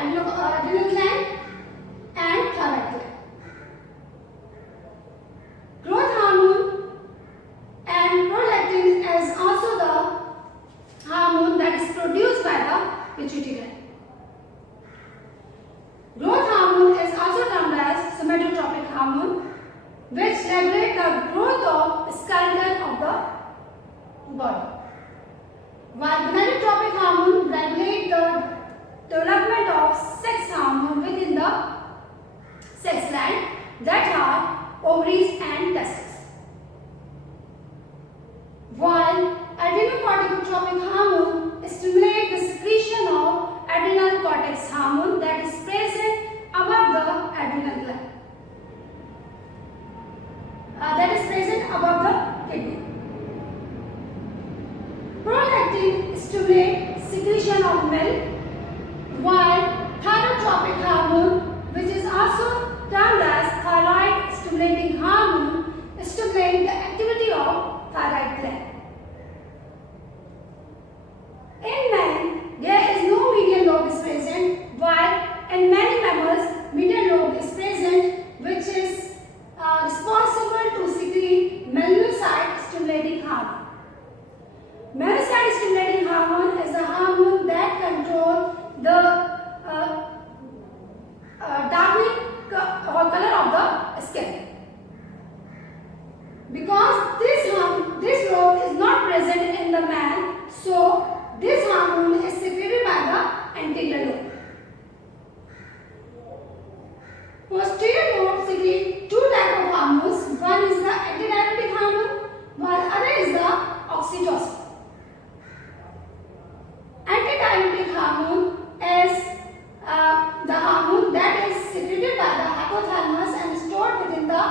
adrenal gland and thyroid gland. Growth hormone and prolactin is also the hormone that is produced by the pituitary gland. Growth hormone is also termed as somatotropic hormone, which regulates the growth of skeleton of the body, while gonadotrophic hormone regulates the development of sex hormone within the sex gland, that are ovaries and testes. While adrenocorticotropic hormone stimulates the secretion of adrenal cortex hormone that is present above the adrenal gland. That is present above the kidney. Prolactin stimulates secretion of milk, while thyrotropic hormone, which is also termed as thyroid stimulating hormone, stimulates the activity of thyroid gland. In men, there is no median lobe is present, while in many mammals, median lobe is present, which is responsible to secrete melanocyte stimulating hormone. Melanocyte stimulating hormone is the hormone that controls the darkening or color of the skin. Because this lobe is not present in the man, so this hormone is secreted by the anterior lobe. Posterior lobe secretes two types of hormones. One is the antidiuretic hormone, while other is the oxytocin. Antidiuretic hormone is the hormone that is secreted by the hypothalamus and stored within the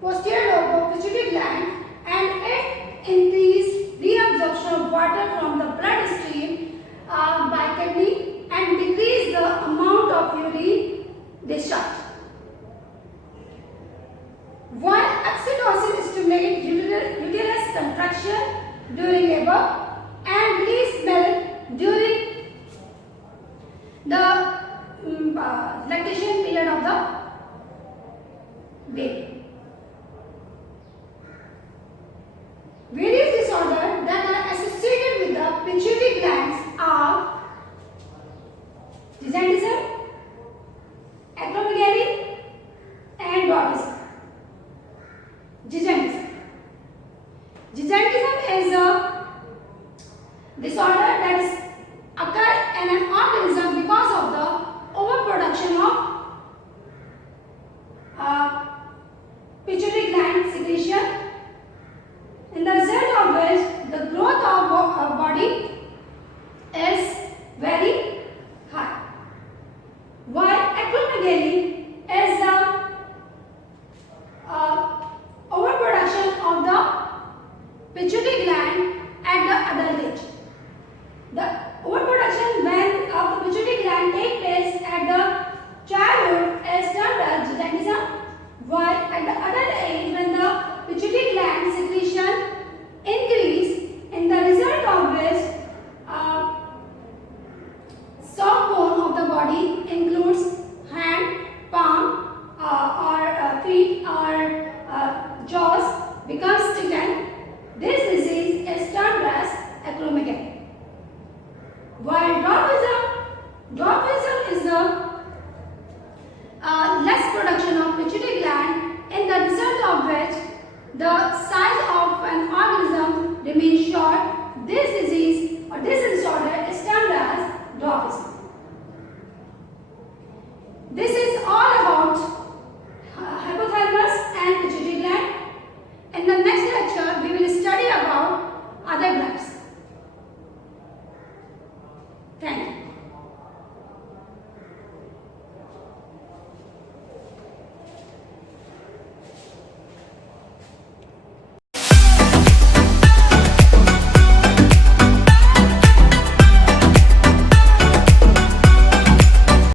posterior lobe of pituitary gland, and it increases reabsorption of water from the bloodstream by kidney and decrease the amount of urine discharge. While oxytocin stimulates uterus contraction during labor and release milk during the lactation period of the baby. Various disorders that are associated with the pituitary glands are gigantism, acromegaly, and dwarfism. Gigantism. Gigantism is a disorder that is occur in an organism because of the overproduction of pituitary gland secretion, in the result of which the growth of body is very high. While acromegaly is the overproduction of the pituitary gland at the adult age. The overproduction when of the pituitary gland takes place at the childhood is termed as gigantism, while at the adult age when the pituitary gland secretion increase, in the result of which soft bone of the body includes hand, palm or feet or jaws becomes thickened. This disease is termed as acromegaly. While dwarfism is the less production of pituitary gland, in the result of which the size of an organism remains short. This disease or this disorder is termed as dwarfism.